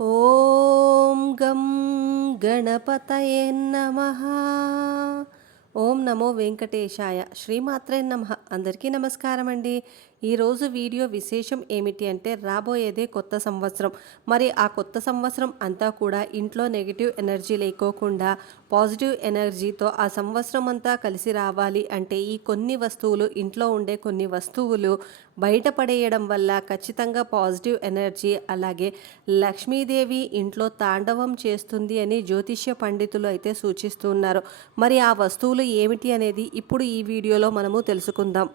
ఓం గం గణపతయే నమ. ఓం నమో వెంకటేశాయ శ్రీమాత్రే నమ. అందరికీ నమస్కారం అండి ఈరోజు వీడియో విశేషం ఏమిటి అంటే రాబోయేదే కొత్త సంవత్సరం. మరి ఆ కొత్త సంవత్సరం అంతా కూడా ఇంట్లో నెగిటివ్ ఎనర్జీ లేకోకుండా పాజిటివ్ ఎనర్జీతో ఆ సంవత్సరం అంతా కలిసి రావాలి అంటే ఈ కొన్ని వస్తువులు ఇంట్లో ఉండే కొన్ని వస్తువులు బయటపడేయడం వల్ల ఖచ్చితంగా పాజిటివ్ ఎనర్జీ అలాగే లక్ష్మీదేవి ఇంట్లో తాండవం చేస్తుంది అని జ్యోతిష్య పండితులు అయితే సూచిస్తున్నారు. మరి ఆ వస్తువులు ఏమిటి అనేది ఇప్పుడు ఈ వీడియోలో మనము తెలుసుకుందాం.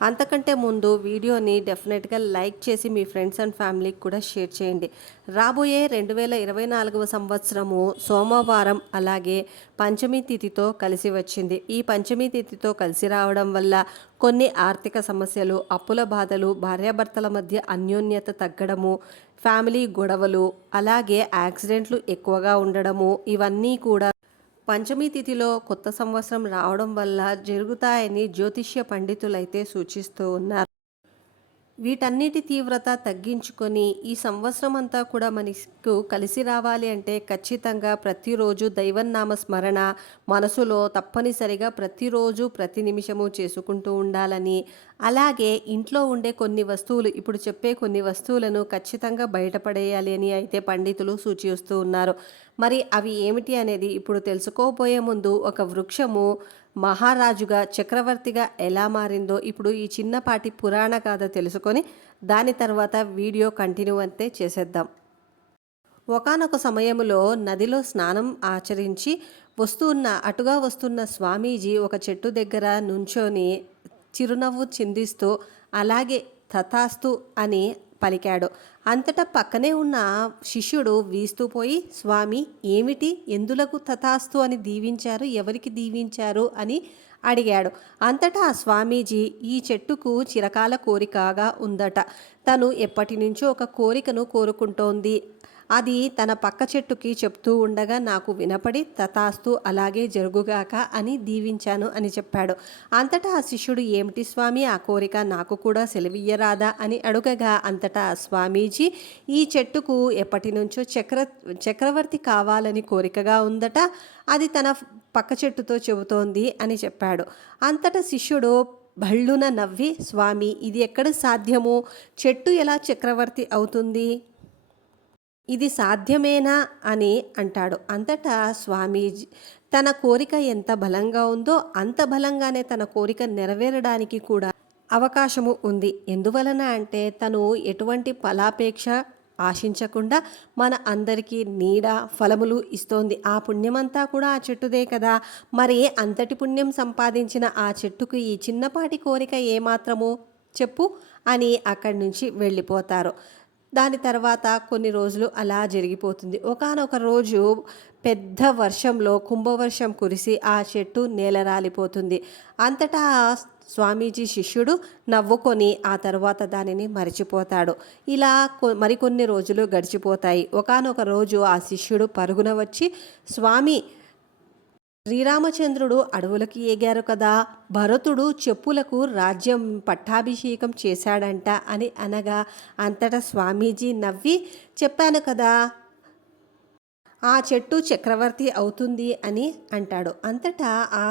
అంతకంటే ముందు వీడియోని డెఫినెట్గా లైక్ చేసి మీ ఫ్రెండ్స్ అండ్ ఫ్యామిలీకి కూడా షేర్ చేయండి. రాబోయే రెండు వేల ఇరవై నాలుగవ సంవత్సరము సోమవారం అలాగే పంచమి తిథితో కలిసి వచ్చింది. ఈ పంచమి తిథితో కలిసి రావడం వల్ల కొన్ని ఆర్థిక సమస్యలు అప్పుల బాధలు భార్యాభర్తల మధ్య అన్యోన్యత తగ్గడము ఫ్యామిలీ గొడవలు అలాగే యాక్సిడెంట్లు ఎక్కువగా ఉండడము ఇవన్నీ కూడా పంచమి తిథిలో కొత్త సంవత్సరం రావడం వల్ల జరుగుతాయని జ్యోతిష్య పండితులైతే సూచిస్తూ ఉన్నారు. వీటన్నిటి తీవ్రత తగ్గించుకొని ఈ సంవత్సరం అంతా కూడా మనకు కలిసి రావాలి అంటే ఖచ్చితంగా ప్రతిరోజు దైవన్నామ స్మరణ మనసులో తప్పనిసరిగా ప్రతిరోజు ప్రతి నిమిషము చేసుకుంటూ ఉండాలని. అలాగే ఇంట్లో ఉండే కొన్ని వస్తువులు ఇప్పుడు చెప్పే కొన్ని వస్తువులను ఖచ్చితంగా బయటపడేయాలి అని అయితే పండితులు సూచిస్తూ ఉన్నారు. మరి అవి ఏమిటి అనేది ఇప్పుడు తెలుసుకోబోయే ముందు ఒక వృక్షము మహారాజుగా చక్రవర్తిగా ఎలా మారిందో ఇప్పుడు ఈ చిన్నపాటి పురాణ గాథ తెలుసుకొని దాని తర్వాత వీడియో కంటిన్యూ అంతే చేసేద్దాం. ఒకనొక సమయంలో నదిలో స్నానం ఆచరించి వస్తున్న అటుగా వస్తున్న స్వామీజీ ఒక చెట్టు దగ్గర నుంచొని చిరునవ్వు చిందిస్తూ అలాగే తథాస్తు అని పలికాడు. అంతటా పక్కనే ఉన్న శిష్యుడు వీస్తూ పోయి స్వామి ఏమిటి? ఎందులకు తథాస్తు అని దీవించారు? ఎవరికి దీవించారు? అని అడిగాడు. అంతటా స్వామీజీ ఈ చెట్టుకు చిరకాల కోరికగా ఉందట. తను ఎప్పటి నుంచో ఒక కోరికను కోరుకుంటోంది. అది తన పక్క చెట్టుకి చెప్తూ ఉండగా నాకు వినపడి తతాస్తు అలాగే జరుగుగాక అని దీవించాను అని చెప్పాడు. అంతటా ఆ శిష్యుడు ఏమిటి స్వామి? ఆ కోరిక నాకు కూడా సెలవియ్యరాదా అని అడుగగా అంతటా స్వామీజీ ఈ చెట్టుకు ఎప్పటి నుంచో చక్ర చక్రవర్తి కావాలని కోరికగా ఉందట అది తన పక్క చెట్టుతో చెబుతోంది అని చెప్పాడు. అంతటా శిష్యుడు భళ్ళున నవ్వి స్వామి ఇది ఎక్కడ సాధ్యము? చెట్టు ఎలా చక్రవర్తి అవుతుంది? ఇది సాధ్యమేనా అని అంటాడు. అంతటా స్వామీజీ తన కోరిక ఎంత బలంగా ఉందో అంత బలంగానే తన కోరిక నెరవేరడానికి కూడా అవకాశము ఉంది. ఎందువలన అంటే తను ఎటువంటి ఫలాపేక్ష ఆశించకుండా మన అందరికీ నీడ ఫలములు ఇస్తోంది. ఆ పుణ్యమంతా కూడా ఆ చెట్టుదే కదా. మరి అంతటి పుణ్యం సంపాదించిన ఆ చెట్టుకు ఈ చిన్నపాటి కోరిక ఏమాత్రము? చెప్పు అని అక్కడి నుంచి వెళ్ళిపోతారు. దాని తర్వాత కొన్ని రోజులు అలా జరిగిపోతుంది. ఒకనొక రోజు పెద్ద వర్షంలో కుంభవర్షం కురిసి ఆ చెట్టు నేలరాలిపోతుంది. అంతటా స్వామీజీ శిష్యుడు నవ్వుకొని ఆ తర్వాత దానిని మరిచిపోతాడు. ఇలా మరికొన్ని రోజులు గడిచిపోతాయి. ఒకనొక రోజు ఆ శిష్యుడు పరుగున వచ్చి స్వామి శ్రీరామచంద్రుడు అడవులకి ఏగారు కదా? భరతుడు చెప్పులకు రాజ్యం పట్టాభిషేకం చేశాడంట అని అనగా అంతటా స్వామీజీ నవ్వి చెప్పాను కదా ఆ చెట్టు చక్రవర్తి అవుతుంది అని అంటాడు. అంతటా ఆ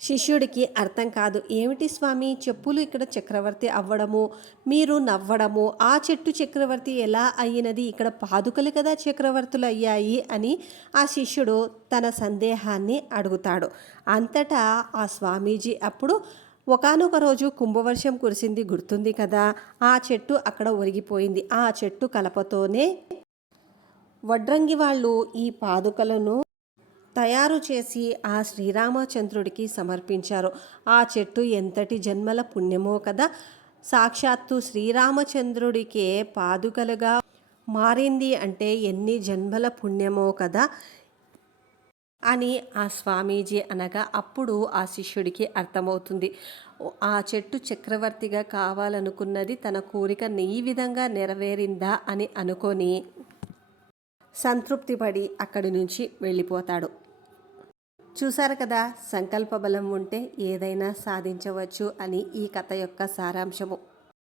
శిష్యుడికి అర్థం కాదు. ఏమిటి స్వామి? చెప్పులు ఇక్కడ చక్రవర్తి అవ్వడము మీరు నవ్వడము ఆ చెట్టు చక్రవర్తి ఎలా అయినది? ఇక్కడ పాదుకలు కదా చక్రవర్తులు అయ్యాయి అని ఆ శిష్యుడు తన సందేహాన్ని అడుగుతాడు. అంతటా ఆ స్వామీజీ అప్పుడు ఒకనొక రోజు కుంభవర్షం కురిసింది గుర్తుంది కదా? ఆ చెట్టు అక్కడ ఒరిగిపోయింది. ఆ చెట్టు కలపతోనే వడ్రంగి వాళ్ళు ఈ పాదుకలను తయారు చేసి ఆ శ్రీరామచంద్రుడికి సమర్పించారు. ఆ చెట్టు ఎంతటి జన్మల పుణ్యమో కదా. సాక్షాత్తు శ్రీరామచంద్రుడికే పాదుకలుగా మారింది అంటే ఎన్ని జన్మల పుణ్యమో కదా అని ఆ స్వామీజీ అనగా అప్పుడు ఆ శిష్యుడికి అర్థమవుతుంది. ఆ చెట్టు చక్రవర్తిగా కావాలనుకున్నది తన కోరిక ఈ విధంగా నెరవేరిందా అని అనుకొని సంతృప్తిపడి అక్కడి నుంచి వెళ్ళిపోతాడు. చూశారు కదా సంకల్ప బలం ఉంటే ఏదైనా సాధించవచ్చు అని ఈ కథ యొక్క సారాంశము.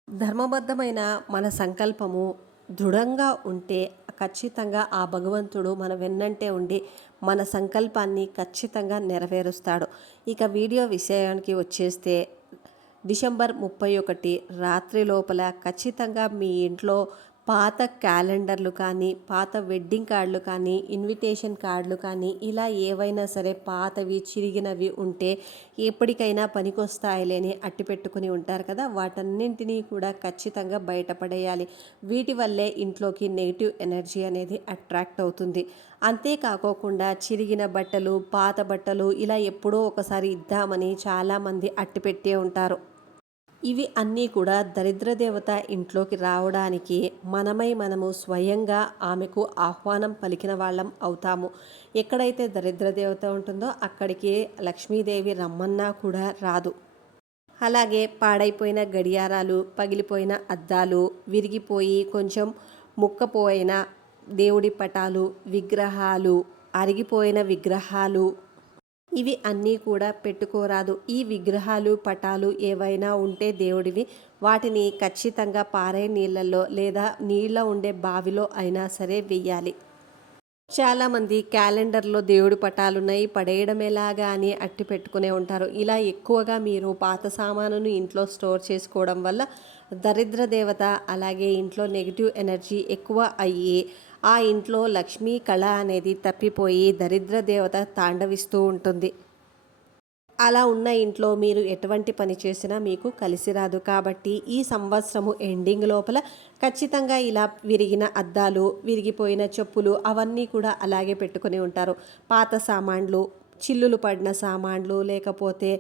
ధర్మబద్ధమైన మన సంకల్పము దృఢంగా ఉంటే ఖచ్చితంగా ఆ భగవంతుడు మన వెన్నంటే ఉండి మన సంకల్పాన్ని ఖచ్చితంగా నెరవేరుస్తాడు. ఇక వీడియో విషయానికి వచ్చేస్తే డిసెంబర్ ముప్పై ఒకటి రాత్రి లోపల ఖచ్చితంగా మీ ఇంట్లో పాత క్యాలెండర్లు కానీ పాత వెడ్డింగ్ కార్డులు కానీ ఇన్విటేషన్ కార్డులు కానీ ఇలా ఏవైనా సరే పాతవి చిరిగినవి ఉంటే ఎప్పటికైనా పనికొస్తాయిలేని అట్టి పెట్టుకుని ఉంటారు కదా. వాటన్నింటినీ కూడా ఖచ్చితంగా బయటపడేయాలి. వీటి వల్లే ఇంట్లోకి నెగిటివ్ ఎనర్జీ అనేది అట్రాక్ట్ అవుతుంది. అంతేకాకోకుండా చిరిగిన బట్టలు పాత బట్టలు ఇలా ఎప్పుడో ఒకసారి ఇద్దామని చాలామంది అట్టిపెట్టే ఉంటారు. ఇవి అన్నీ కూడా దరిద్ర దేవత ఇంట్లోకి రావడానికి మనమై మనము స్వయంగా ఆమెకు ఆహ్వానం పలికిన వాళ్ళం అవుతాము. ఎక్కడైతే దరిద్ర దేవత ఉంటుందో అక్కడికి లక్ష్మీదేవి రమ్మన్నా కూడా రాదు. అలాగే పాడైపోయిన గడియారాలు పగిలిపోయిన అద్దాలు విరిగిపోయి కొంచెం ముక్కపోయిన దేవుడి పటాలు విగ్రహాలు అరిగిపోయిన విగ్రహాలు ఇవి అన్నీ కూడా పెట్టుకోరాదు. ఈ విగ్రహాలు పటాలు ఏవైనా ఉంటే దేవుడివి. వాటిని ఖచ్చితంగా పారే నీళ్ళల్లో లేదా నీళ్ళ ఉండే బావిలో అయినా సరే వెయ్యాలి. చాలామంది క్యాలెండర్లో దేవుడి పటాలు ఉన్నాయి పడేయడం ఎలాగా అని అట్టి పెట్టుకునే ఉంటారు. ఇలా ఎక్కువగా మీరు పాత సామానును ఇంట్లో స్టోర్ చేసుకోవడం వల్ల దరిద్ర దేవత అలాగే ఇంట్లో నెగిటివ్ ఎనర్జీ ఎక్కువ అయ్యి ఆ ఇంట్లో లక్ష్మీ కళ అనేది తప్పిపోయి దరిద్ర దేవత తాండవిస్తూ ఉంటుంది. అలా ఉన్న ఇంట్లో మీరు ఎటువంటి పని చేసినా మీకు కలిసి రాదు. కాబట్టి ఈ సంవత్సరము ఎండింగ్ లోపల ఖచ్చితంగా ఇలా విరిగిన అద్దాలు విరిగిపోయిన చెప్పులు అవన్నీ కూడా అలాగే పెట్టుకుని ఉంటారు. పాత సామాన్లు చిల్లులు పడిన సామాన్లు లేకపోతే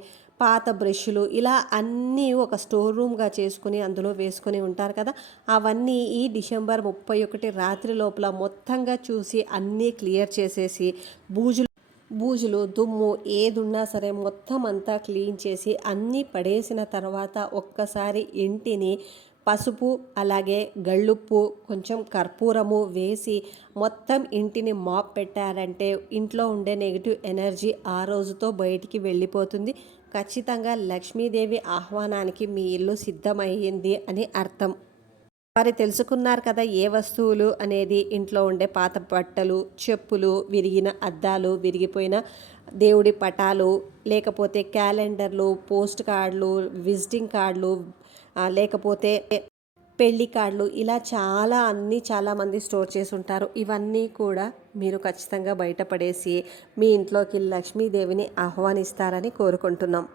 పాత బ్రష్లు ఇలా అన్నీ ఒక స్టోర్ రూమ్గా చేసుకుని అందులో వేసుకొని ఉంటారు కదా అవన్నీ ఈ డిసెంబర్ ముప్పై ఒకటి రాత్రి లోపల మొత్తంగా చూసి అన్నీ క్లియర్ చేసేసి బూజులు బూజులు దుమ్ము ఏదున్నా సరే మొత్తం అంతా క్లీన్ చేసి అన్నీ పడేసిన తర్వాత ఒక్కసారి ఇంటిని పసుపు అలాగే గళ్ళుప్పు కొంచెం కర్పూరము వేసి మొత్తం ఇంటిని మాప్ పెట్టారంటే ఇంట్లో ఉండే నెగిటివ్ ఎనర్జీ ఆ రోజుతో బయటికి వెళ్ళిపోతుంది. ఖచ్చితంగా లక్ష్మీదేవి ఆహ్వానానికి మీ ఇల్లు సిద్ధమయ్యింది అని అర్థం. మరి తెలుసుకున్నారు కదా ఏ వస్తువులు అనేది ఇంట్లో ఉండే పాత బట్టలు చెప్పులు విరిగిన అద్దాలు విరిగిపోయిన దేవుడి పటాలు లేకపోతే క్యాలెండర్లు పోస్ట్ కార్డులు విజిటింగ్ కార్డులు లేకపోతే పెళ్ళి కార్డులు ఇలా చాలా అన్నీ చాలామంది స్టోర్ చేసి ఉంటారు ఇవన్నీ కూడా మీరు ఖచ్చితంగా బయటపడేసి మీ ఇంట్లోకి లక్ష్మీదేవిని ఆహ్వానిస్తారని కోరుకుంటున్నాం.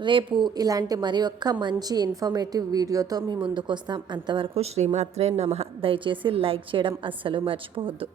రేపు ఇలాంటి మరి ఒక్క మంచి ఇన్ఫర్మేటివ్ వీడియోతో మీ ముందుకు వస్తాం అంతవరకు శ్రీమాత్రే నమ. దయచేసి లైక్ చేయడం అస్సలు మర్చిపోవద్దు.